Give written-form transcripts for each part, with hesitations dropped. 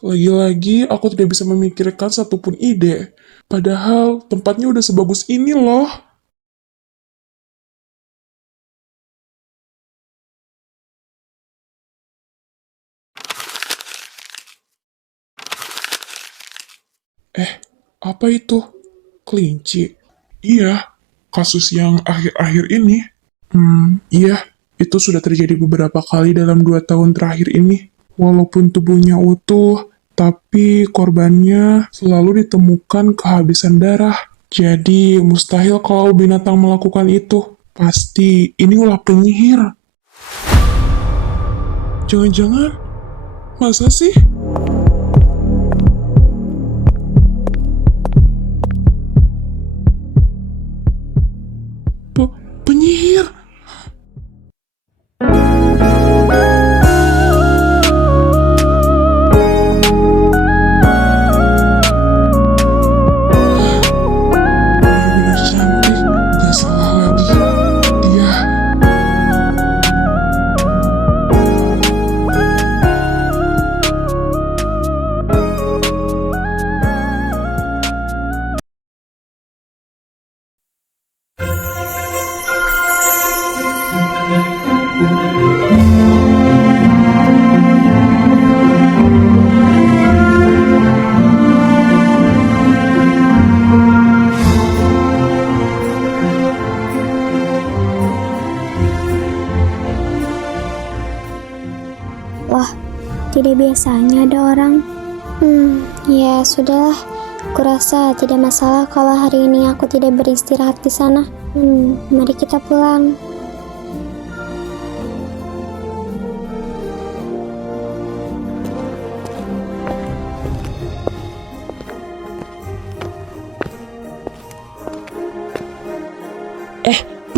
Lagi-lagi aku tidak bisa memikirkan satupun ide. Padahal tempatnya udah sebagus ini loh. Eh, apa itu? Kelinci? Iya, kasus yang akhir-akhir ini. Iya, itu sudah terjadi beberapa kali dalam 2 tahun terakhir ini. Walaupun tubuhnya utuh, tapi korbannya selalu ditemukan kehabisan darah. Jadi, mustahil kalau binatang melakukan itu. Pasti ini ulah penyihir. Jangan-jangan, masa sih? Penyihir? Benar-benar cantik, gak salah lagi. Dia, Wah, tidak biasanya ada orang. Ya sudahlah. Kurasa tidak masalah kalau hari ini aku tidak beristirahat di sana. Mari kita pulang.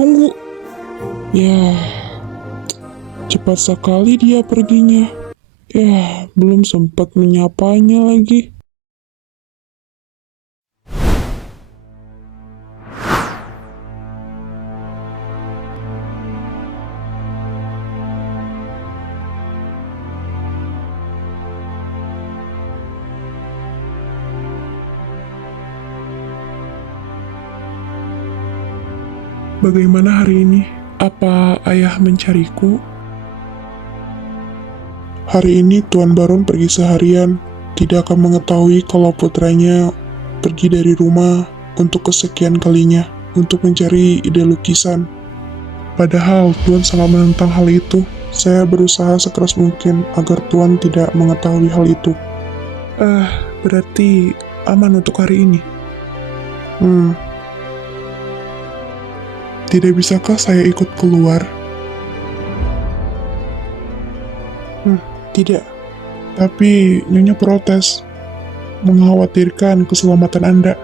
tunggu. Ya, cepat sekali dia perginya. Ya, belum sempat menyapanya lagi. Bagaimana hari ini? Apa ayah mencariku? Hari ini Tuan Baron pergi seharian, tidak akan mengetahui kalau putranya pergi dari rumah untuk kesekian kalinya, untuk mencari ide lukisan. Padahal Tuan sangat menentang hal itu. Saya berusaha sekeras mungkin agar Tuan tidak mengetahui hal itu. Berarti aman untuk hari ini? Tidak bisakah saya ikut keluar? Tidak. Tapi Nyonya protes. Mengkhawatirkan keselamatan Anda.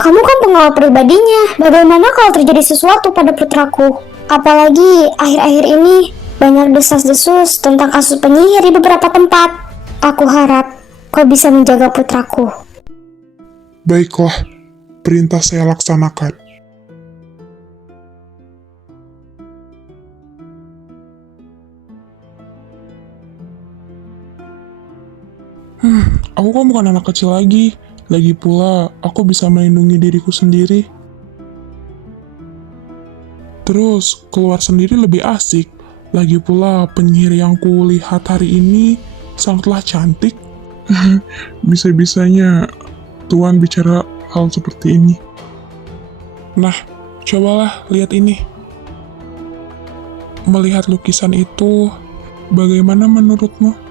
Kamu kan pengawal pribadinya. Bagaimana kalau terjadi sesuatu pada putraku? Apalagi akhir-akhir ini banyak desas-desus tentang kasus penyihir di beberapa tempat. Aku harap kau bisa menjaga putraku. Baiklah, perintah saya laksanakan. Aku kan bukan anak kecil lagi. Lagi pula, aku bisa melindungi diriku sendiri. Terus, keluar sendiri lebih asik. Lagi pula, penyihir yang kulihat hari ini sangatlah cantik. Bisa-bisanya Tuan bicara hal seperti ini. Nah, cobalah lihat ini. Melihat lukisan itu, bagaimana menurutmu?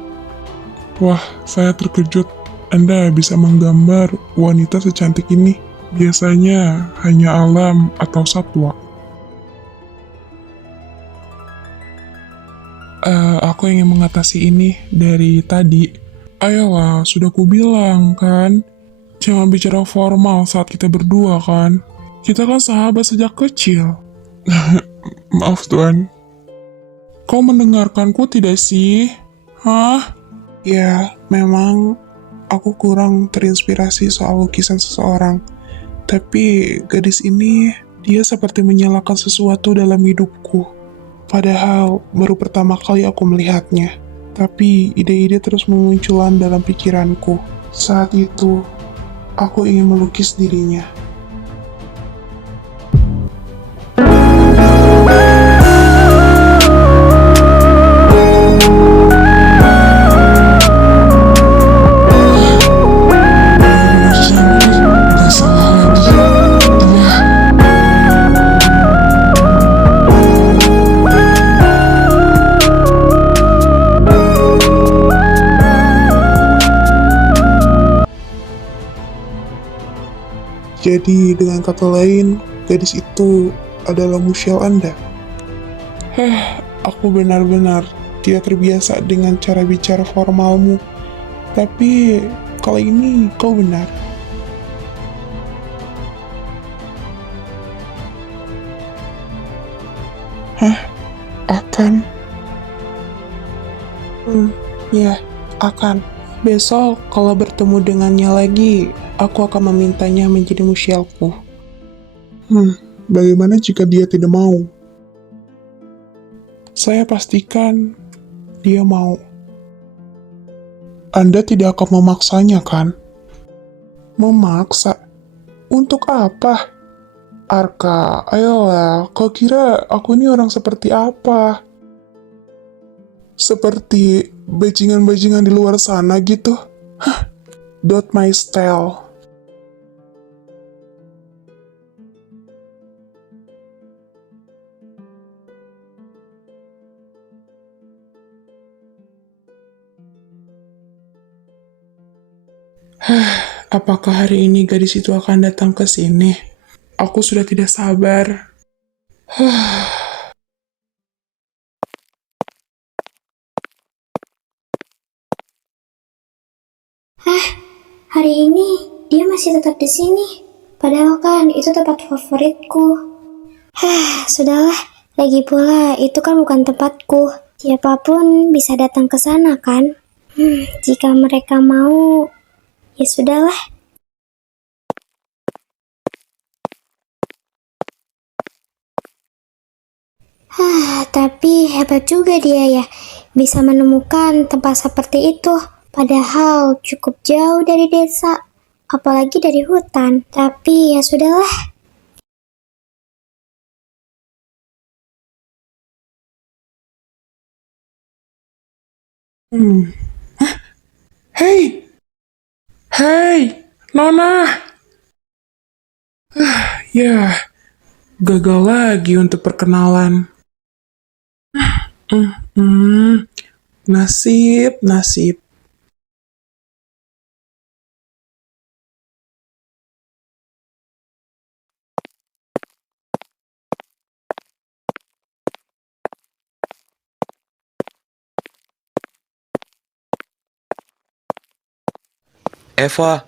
Wah, saya terkejut. Anda bisa menggambar wanita secantik ini. Biasanya hanya alam atau satwa. Aku ingin mengatasi ini dari tadi. Ayolah, sudah kubilang kan. Jangan bicara formal saat kita berdua kan. Kita kan sahabat sejak kecil. Maaf Tuan. Kau mendengarkanku tidak sih? Hah? Ya, memang aku kurang terinspirasi soal lukisan seseorang. Tapi gadis ini, dia seperti menyalakan sesuatu dalam hidupku. Padahal baru pertama kali aku melihatnya. Tapi ide-ide terus memunculan dalam pikiranku. Saat itu, aku ingin melukis dirinya. Benar-benar cantik, gak salah lagi. Wah, jadi dengan kata lain, gadis itu adalah Musyal Anda. Aku benar-benar tidak terbiasa dengan cara bicara formalmu. Tapi kali ini kau benar. Akan? Ya, akan. Besok kalau bertemu dengannya lagi, aku akan memintanya menjadi musyalku. Bagaimana jika dia tidak mau? Saya pastikan dia mau. Anda tidak akan memaksanya, kan? Memaksa? Untuk apa? Arka, ayolah, kau kira aku ini orang seperti apa? Seperti bajingan-bajingan di luar sana gitu? Not my style. Apakah hari ini gadis itu akan datang ke sini? Aku sudah tidak sabar. Hari ini dia masih tetap di sini. Padahal kan itu tempat favoritku. Sudahlah. Lagi pula itu kan bukan tempatku. Siapapun bisa datang ke sana kan? Jika mereka mau, ya sudahlah. Tapi hebat juga dia ya. Bisa menemukan tempat seperti itu. Padahal cukup jauh dari desa. Apalagi dari hutan. Tapi ya sudahlah. Hei! Hei! Nona! Ya, gagal lagi untuk perkenalan. Nasib, nasib. Eva,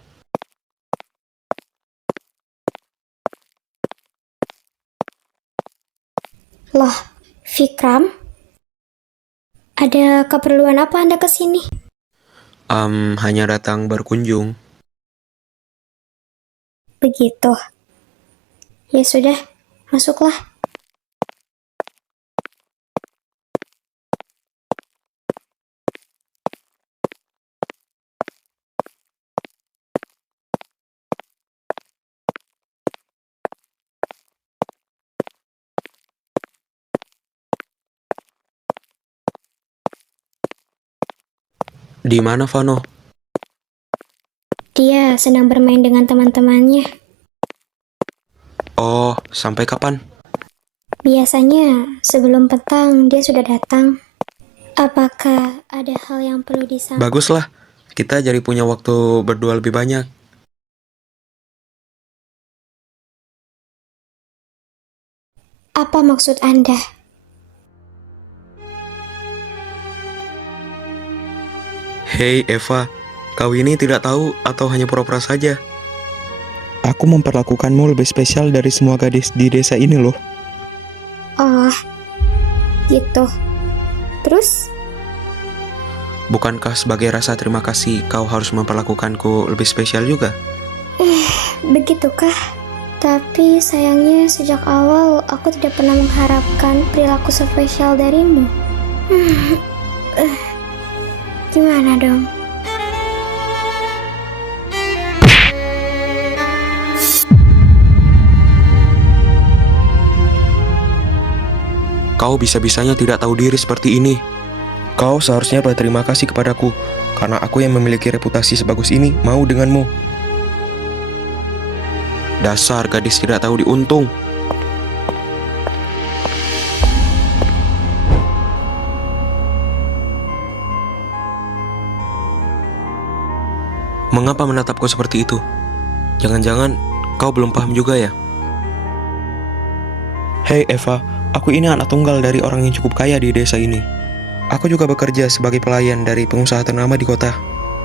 Loh, Vikram? Ada keperluan apa Anda ke sini? hanya datang berkunjung. Begitu. Ya sudah, masuklah. Di mana, Vano? Dia sedang bermain dengan teman-temannya. Oh, sampai kapan? Biasanya sebelum petang dia sudah datang. Apakah ada hal yang perlu disampaikan? Baguslah, kita jadi punya waktu berdua lebih banyak. Apa maksud Anda? Hei, Eva, kau ini tidak tahu atau hanya pura-pura saja? Aku memperlakukanmu lebih spesial dari semua gadis di desa ini loh. Oh, gitu. Terus? Bukankah sebagai rasa terima kasih kau harus memperlakukanku lebih spesial juga? Begitukah? Tapi sayangnya sejak awal aku tidak pernah mengharapkan perilaku spesial darimu. Gimana dong? Kau bisa-bisanya tidak tahu diri seperti ini. Kau seharusnya berterima kasih kepadaku, karena aku yang memiliki reputasi sebagus ini mau denganmu. Dasar gadis tidak tahu diuntung. Mengapa menatapku seperti itu? Jangan-jangan kau belum paham juga ya? Hei Eva, aku ini anak tunggal dari orang yang cukup kaya di desa ini. Aku juga bekerja sebagai pelayan dari pengusaha ternama di kota.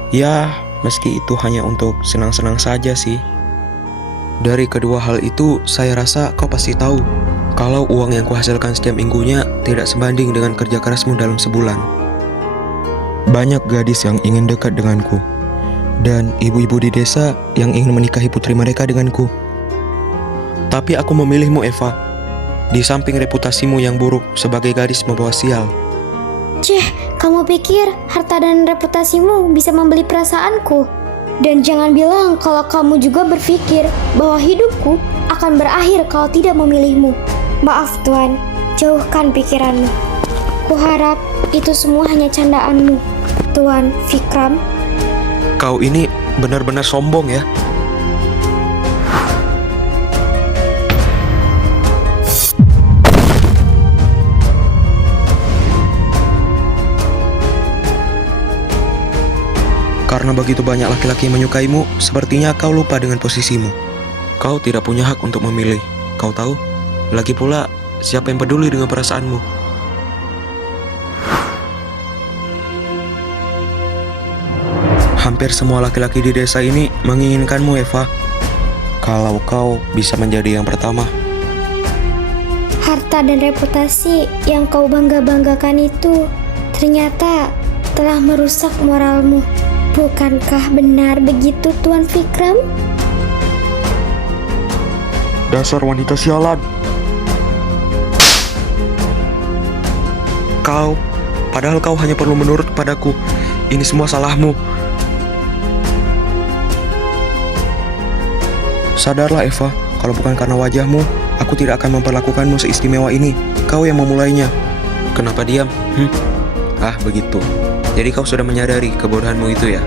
Ya, meski itu hanya untuk senang-senang saja sih. Dari kedua hal itu, saya rasa kau pasti tahu kalau uang yang kuhasilkan setiap minggunya tidak sebanding dengan kerja kerasmu dalam sebulan. Banyak gadis yang ingin dekat denganku, dan ibu-ibu di desa yang ingin menikahi putri mereka denganku. Tapi aku memilihmu, Eva. Di samping reputasimu yang buruk sebagai gadis membawa sial. Kamu pikir harta dan reputasimu bisa membeli perasaanku? Dan jangan bilang kalau kamu juga berpikir bahwa hidupku akan berakhir kalau tidak memilihmu. Maaf Tuan, jauhkan pikiranmu. Kuharap itu semua hanya candaanmu, Tuan Vikram. Kau ini benar-benar sombong ya. Karena begitu banyak laki-laki yang menyukaimu, sepertinya kau lupa dengan posisimu. Kau tidak punya hak untuk memilih. Kau tahu? Lagi pula, siapa yang peduli dengan perasaanmu? Hampir semua laki-laki di desa ini menginginkanmu, Eva. Kalau kau bisa menjadi yang pertama. Harta dan reputasi yang kau bangga-banggakan itu ternyata telah merusak moralmu. Bukankah benar begitu, Tuan Vikram? Dasar wanita sialan. Padahal kau hanya perlu menurut kepadaku. Ini semua salahmu. Sadarlah Eva, kalau bukan karena wajahmu, aku tidak akan memperlakukanmu seistimewa ini. Kau yang memulainya. Kenapa diam? Ah, begitu. Jadi kau sudah menyadari kebodohanmu itu ya?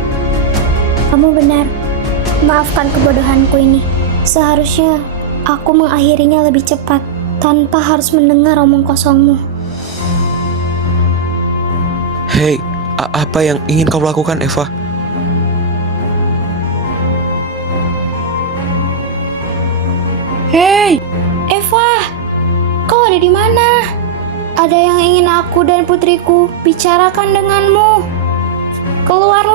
Kamu benar. Maafkan kebodohanku ini. Seharusnya aku mengakhirinya lebih cepat, tanpa harus mendengar omong kosongmu. Hei, apa yang ingin kau lakukan, Eva? Hei, Eva, kau ada di mana? Ada yang ingin aku dan putriku bicarakan denganmu. Keluarlah.